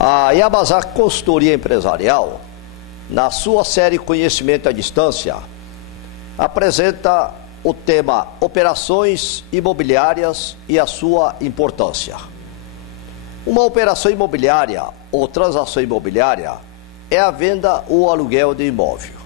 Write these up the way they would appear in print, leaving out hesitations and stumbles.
A Yamazaki Consultoria Empresarial, na sua série Conhecimento à Distância, apresenta o tema Operações Imobiliárias e a sua importância. Uma operação imobiliária ou transação imobiliária é a venda ou aluguel de imóvel.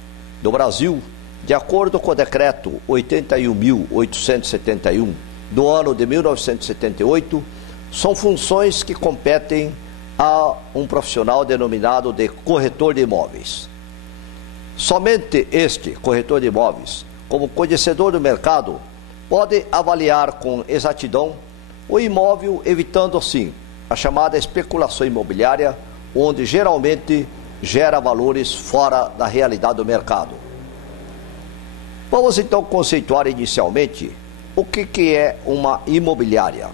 No Brasil, de acordo com o Decreto 81.871 do ano de 1978, são funções que competem a um profissional denominado de corretor de imóveis. Somente este corretor de imóveis, como conhecedor do mercado, pode avaliar com exatidão o imóvel, evitando assim a chamada especulação imobiliária, onde geralmente gera valores fora da realidade do mercado. Vamos então conceituar inicialmente o que é uma imobiliária.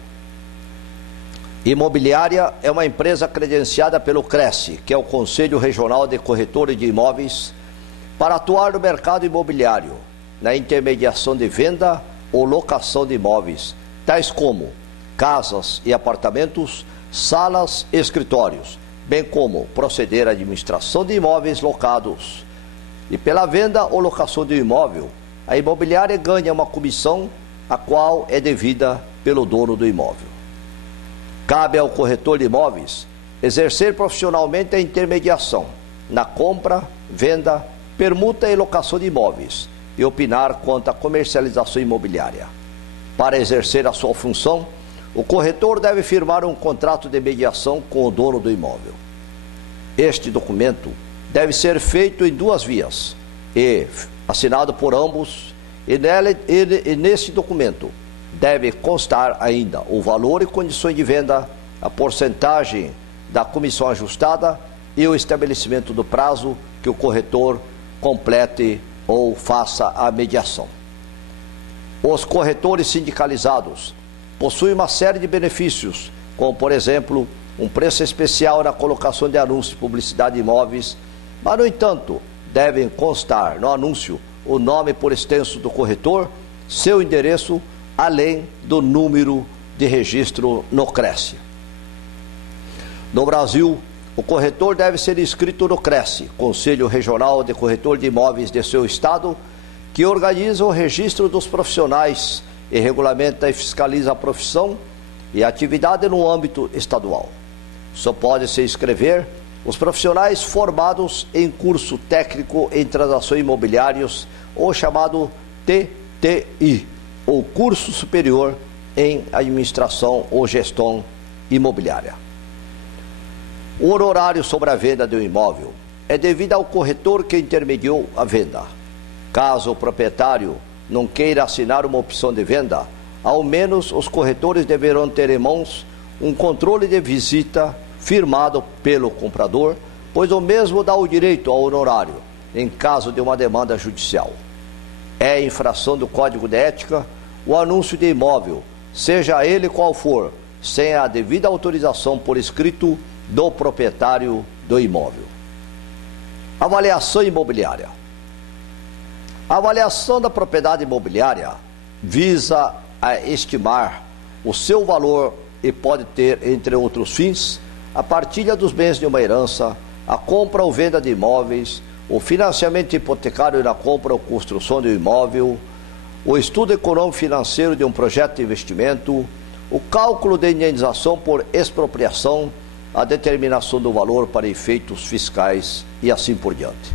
Imobiliária é uma empresa credenciada pelo CRECE, que é o Conselho Regional de Corretores de Imóveis, para atuar no mercado imobiliário, na intermediação de venda ou locação de imóveis, tais como casas e apartamentos, salas e escritórios, bem como proceder à administração de imóveis locados. E pela venda ou locação de um imóvel, a imobiliária ganha uma comissão, a qual é devida pelo dono do imóvel. Cabe ao corretor de imóveis exercer profissionalmente a intermediação na compra, venda, permuta e locação de imóveis e opinar quanto à comercialização imobiliária. Para exercer a sua função, o corretor deve firmar um contrato de mediação com o dono do imóvel. Este documento deve ser feito em duas vias e assinado por ambos, e nesse documento deve constar ainda o valor e condições de venda, a porcentagem da comissão ajustada e o estabelecimento do prazo que o corretor complete ou faça a mediação. Os corretores sindicalizados possuem uma série de benefícios, como, por exemplo, um preço especial na colocação de anúncios de publicidade de imóveis, mas, no entanto, devem constar no anúncio o nome por extenso do corretor, seu endereço, além do número de registro no CRECE. No Brasil, o corretor deve ser inscrito no CRECE, Conselho Regional de Corretor de Imóveis de seu estado, que organiza o registro dos profissionais e regulamenta e fiscaliza a profissão e a atividade no âmbito estadual. Só pode se inscrever os profissionais formados em curso técnico em transações imobiliárias, ou chamado TTI, ou curso superior em administração ou gestão imobiliária. O honorário sobre a venda de um imóvel é devido ao corretor que intermediou a venda. Caso o proprietário não queira assinar uma opção de venda, ao menos os corretores deverão ter em mãos um controle de visita firmado pelo comprador, pois o mesmo dá o direito ao honorário em caso de uma demanda judicial. É infração do Código de Ética o anúncio de imóvel, seja ele qual for, sem a devida autorização por escrito do proprietário do imóvel. Avaliação imobiliária. A avaliação da propriedade imobiliária visa a estimar o seu valor e pode ter, entre outros fins, a partilha dos bens de uma herança, a compra ou venda de imóveis, o financiamento hipotecário na compra ou construção de um imóvel, o estudo econômico financeiro de um projeto de investimento, o cálculo de indenização por expropriação, a determinação do valor para efeitos fiscais e assim por diante.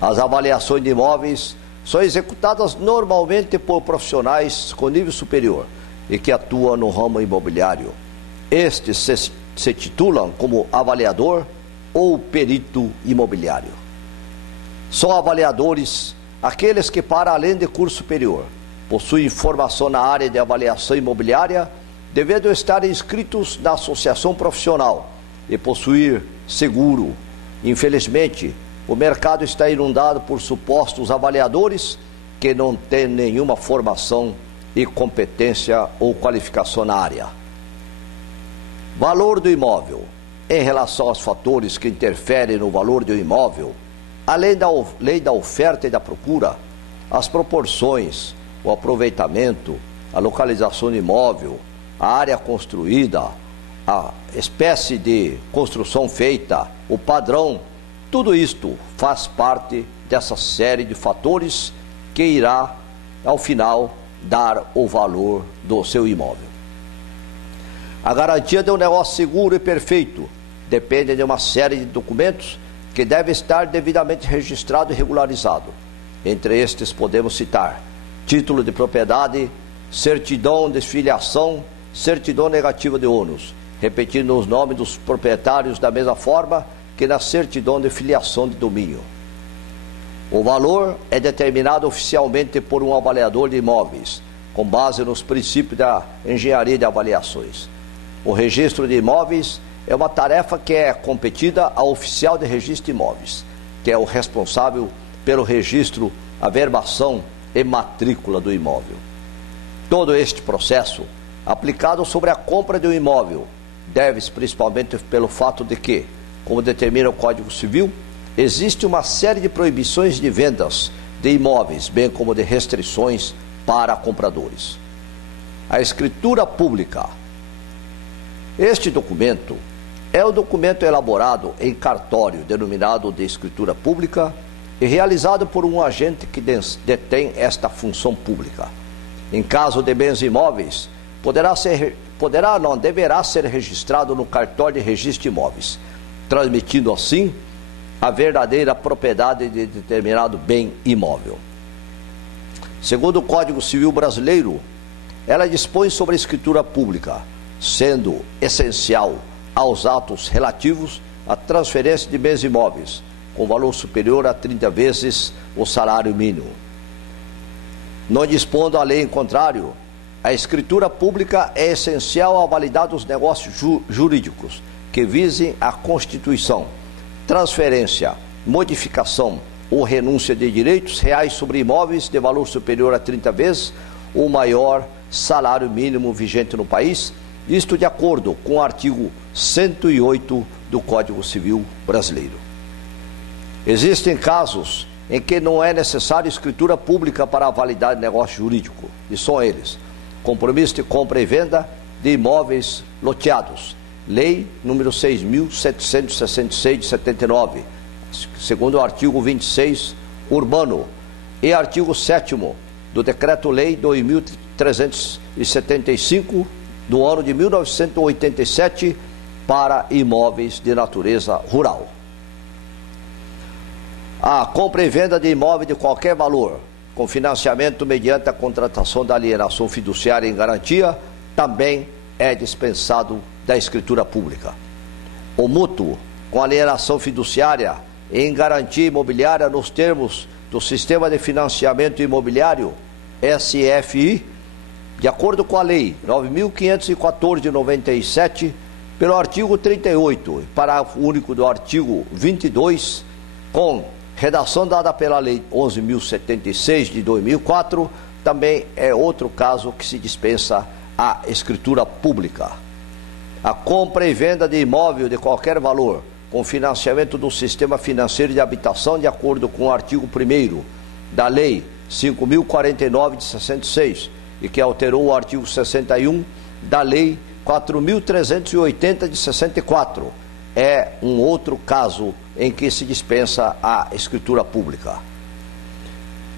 As avaliações de imóveis são executadas normalmente por profissionais com nível superior e que atuam no ramo imobiliário. Estes se titulam como avaliador ou perito imobiliário. São avaliadores aqueles que, para além de curso superior, possuem formação na área de avaliação imobiliária, devendo estar inscritos na associação profissional e possuir seguro. Infelizmente, o mercado está inundado por supostos avaliadores que não têm nenhuma formação e competência ou qualificação na área. Valor do imóvel. Em relação aos fatores que interferem no valor do imóvel, além da lei da oferta e da procura, as proporções, o aproveitamento, a localização do imóvel, a área construída, a espécie de construção feita, o padrão, tudo isto faz parte dessa série de fatores que irá, ao final, dar o valor do seu imóvel. A garantia de um negócio seguro e perfeito depende de uma série de documentos que devem estar devidamente registrado e regularizado. Entre estes podemos citar título de propriedade, certidão de filiação, certidão negativa de ônus, repetindo os nomes dos proprietários da mesma forma que na certidão de filiação de domínio. O valor é determinado oficialmente por um avaliador de imóveis, com base nos princípios da engenharia de avaliações. O registro de imóveis é uma tarefa que é competida ao oficial de registro de imóveis, que é o responsável pelo registro, averbação e matrícula do imóvel. Todo este processo, aplicado sobre a compra de um imóvel, deve-se principalmente pelo fato de que, como determina o Código Civil, existe uma série de proibições de vendas de imóveis, bem como de restrições para compradores. A escritura pública. Este documento é o documento elaborado em cartório, denominado de escritura pública, e realizado por um agente que detém esta função pública. Em caso de bens imóveis, deverá ser registrado no cartório de registro de imóveis, transmitindo assim a verdadeira propriedade de determinado bem imóvel. Segundo o Código Civil Brasileiro, ela dispõe sobre a escritura pública, sendo essencial aos atos relativos à transferência de bens imóveis, com valor superior a 30 vezes o salário mínimo. Não dispondo a lei em contrário, a escritura pública é essencial à validade dos negócios jurídicos que visem a constituição, transferência, modificação ou renúncia de direitos reais sobre imóveis de valor superior a 30 vezes o maior salário mínimo vigente no país, isto de acordo com o artigo 108 do Código Civil Brasileiro. Existem casos em que não é necessário escritura pública para a validade de negócio jurídico, e são eles: compromisso de compra e venda de imóveis loteados, Lei número 6.766 de 79, segundo o artigo 26, urbano, e artigo 7º do Decreto-Lei 2.375, do ano de 1987, para imóveis de natureza rural. A compra e venda de imóvel de qualquer valor, com financiamento mediante a contratação da alienação fiduciária em garantia, também é dispensado da escritura pública. O mútuo, com alienação fiduciária em garantia imobiliária nos termos do Sistema de Financiamento Imobiliário, SFI, de acordo com a Lei 9.514 de 97, pelo artigo 38, parágrafo único do artigo 22, com redação dada pela Lei 11.076 de 2004, também é outro caso que se dispensa a escritura pública. A compra e venda de imóvel de qualquer valor, com financiamento do sistema financeiro de habitação, de acordo com o artigo 1º da Lei 5.049 de 66, e que alterou o artigo 61 da Lei 4.380 de 64, é um outro caso em que se dispensa a escritura pública.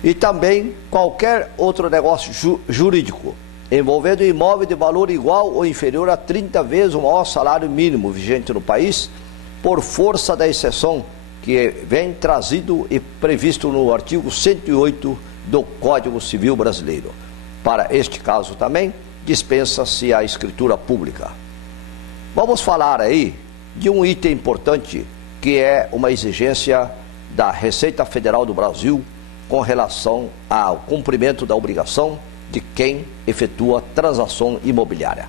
E também qualquer outro negócio jurídico envolvendo imóvel de valor igual ou inferior a 30 vezes o maior salário mínimo vigente no país, por força da exceção que vem trazido e previsto no artigo 108 do Código Civil Brasileiro. Para este caso também, dispensa-se a escritura pública. Vamos falar aí de um item importante, que é uma exigência da Receita Federal do Brasil com relação ao cumprimento da obrigação de quem efetua transação imobiliária.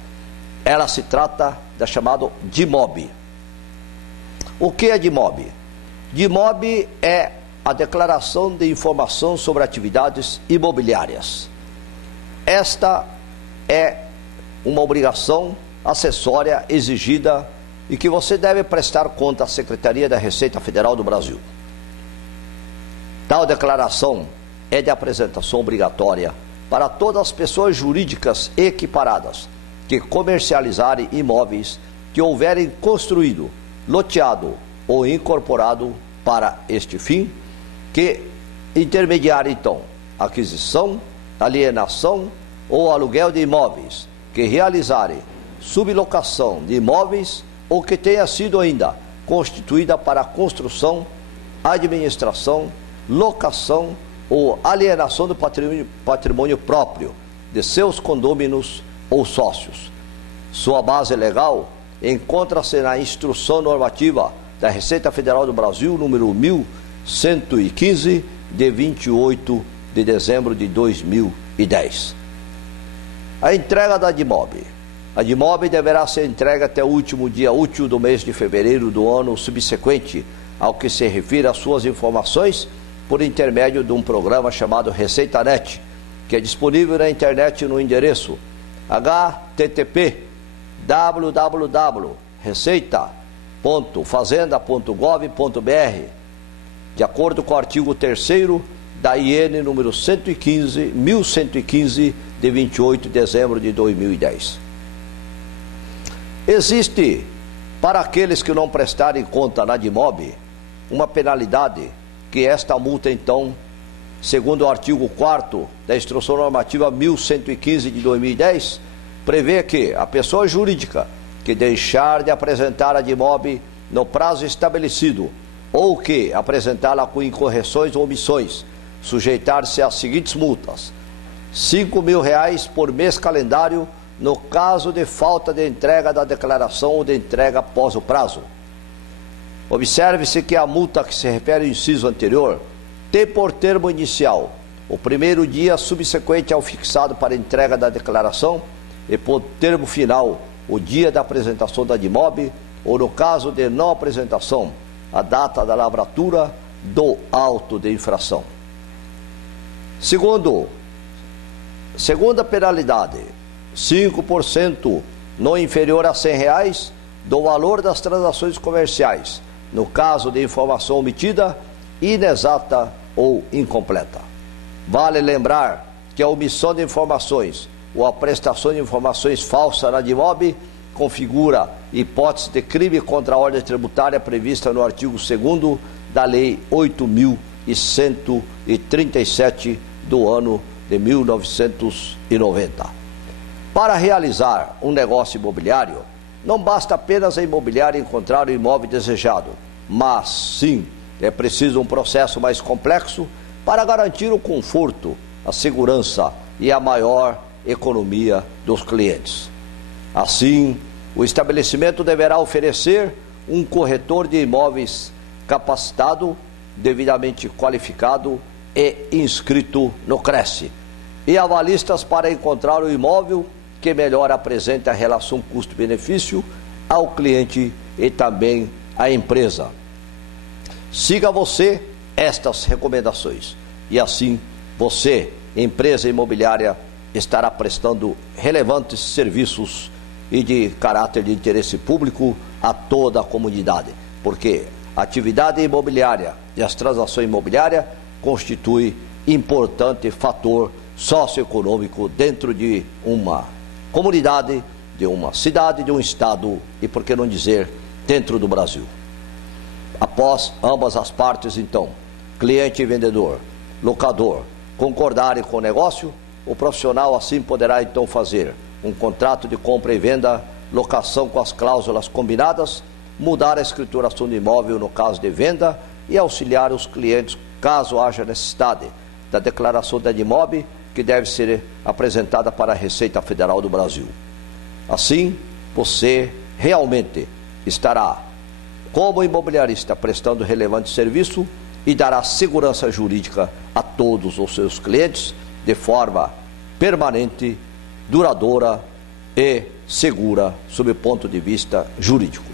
Ela se trata da chamada DIMOB. O que é DIMOB? DIMOB é a Declaração de Informação sobre Atividades Imobiliárias. Esta é uma obrigação acessória exigida e que você deve prestar conta à Secretaria da Receita Federal do Brasil. Tal declaração é de apresentação obrigatória para todas as pessoas jurídicas equiparadas que comercializarem imóveis que houverem construído, loteado ou incorporado para este fim, que intermediar então aquisição, alienação ou aluguel de imóveis, que realizarem sublocação de imóveis ou que tenha sido ainda constituída para construção, administração, locação ou alienação do patrimônio próprio de seus condôminos ou sócios. Sua base legal encontra-se na Instrução Normativa da Receita Federal do Brasil, número 1115, de 28 de dezembro de 2010. A entrega da DIMOB. A DIMOB deverá ser entregue até o último dia útil do mês de fevereiro do ano subsequente ao que se refere às suas informações por intermédio de um programa chamado ReceitaNet, que é disponível na internet no endereço http://receita.fazenda.gov.br, de acordo com o artigo 3º da IN número 1115, de 28 de dezembro de 2010. Existe, para aqueles que não prestarem conta na DIMOB, uma penalidade, que esta multa, então, segundo o artigo 4º da Instrução Normativa 1115 de 2010, prevê que a pessoa jurídica que deixar de apresentar a DIMOB no prazo estabelecido ou que apresentá-la com incorreções ou omissões, sujeitar-se às seguintes multas: R$5.000 por mês calendário no caso de falta de entrega da declaração ou de entrega após o prazo. Observe-se que a multa que se refere ao inciso anterior tem por termo inicial o primeiro dia subsequente ao fixado para entrega da declaração e por termo final o dia da apresentação da DIMOB ou, no caso de não apresentação, a data da lavratura do auto de infração. Segunda penalidade, 5% não inferior a R$100 do valor das transações comerciais, no caso de informação omitida, inexata ou incompleta. Vale lembrar que a omissão de informações ou a prestação de informações falsas na DIMOB configura hipótese de crime contra a ordem tributária prevista no artigo 2º da Lei 8.137 do ano de 1990. Para realizar um negócio imobiliário, não basta apenas a imobiliária encontrar o imóvel desejado, mas sim é preciso um processo mais complexo para garantir o conforto, a segurança e a maior economia dos clientes. Assim, o estabelecimento deverá oferecer um corretor de imóveis capacitado, devidamente qualificado e inscrito no CRESSE, e avalistas para encontrar o imóvel que melhor apresenta a relação custo-benefício ao cliente e também à empresa. Siga você estas recomendações e assim você, empresa imobiliária, estará prestando relevantes serviços e de caráter de interesse público a toda a comunidade, porque a atividade imobiliária e as transações imobiliárias constituem importante fator socioeconômico dentro de uma comunidade, de uma cidade, de um estado e, por que não dizer, dentro do Brasil. Após ambas as partes, então, cliente e vendedor, locador, concordarem com o negócio, o profissional assim poderá então fazer um contrato de compra e venda, locação com as cláusulas combinadas, mudar a escrituração do imóvel no caso de venda e auxiliar os clientes caso haja necessidade da declaração da DIMOB, que deve ser apresentada para a Receita Federal do Brasil. Assim, você realmente estará, como imobiliarista, prestando relevante serviço e dará segurança jurídica a todos os seus clientes de forma permanente, duradoura e segura sob o ponto de vista jurídico.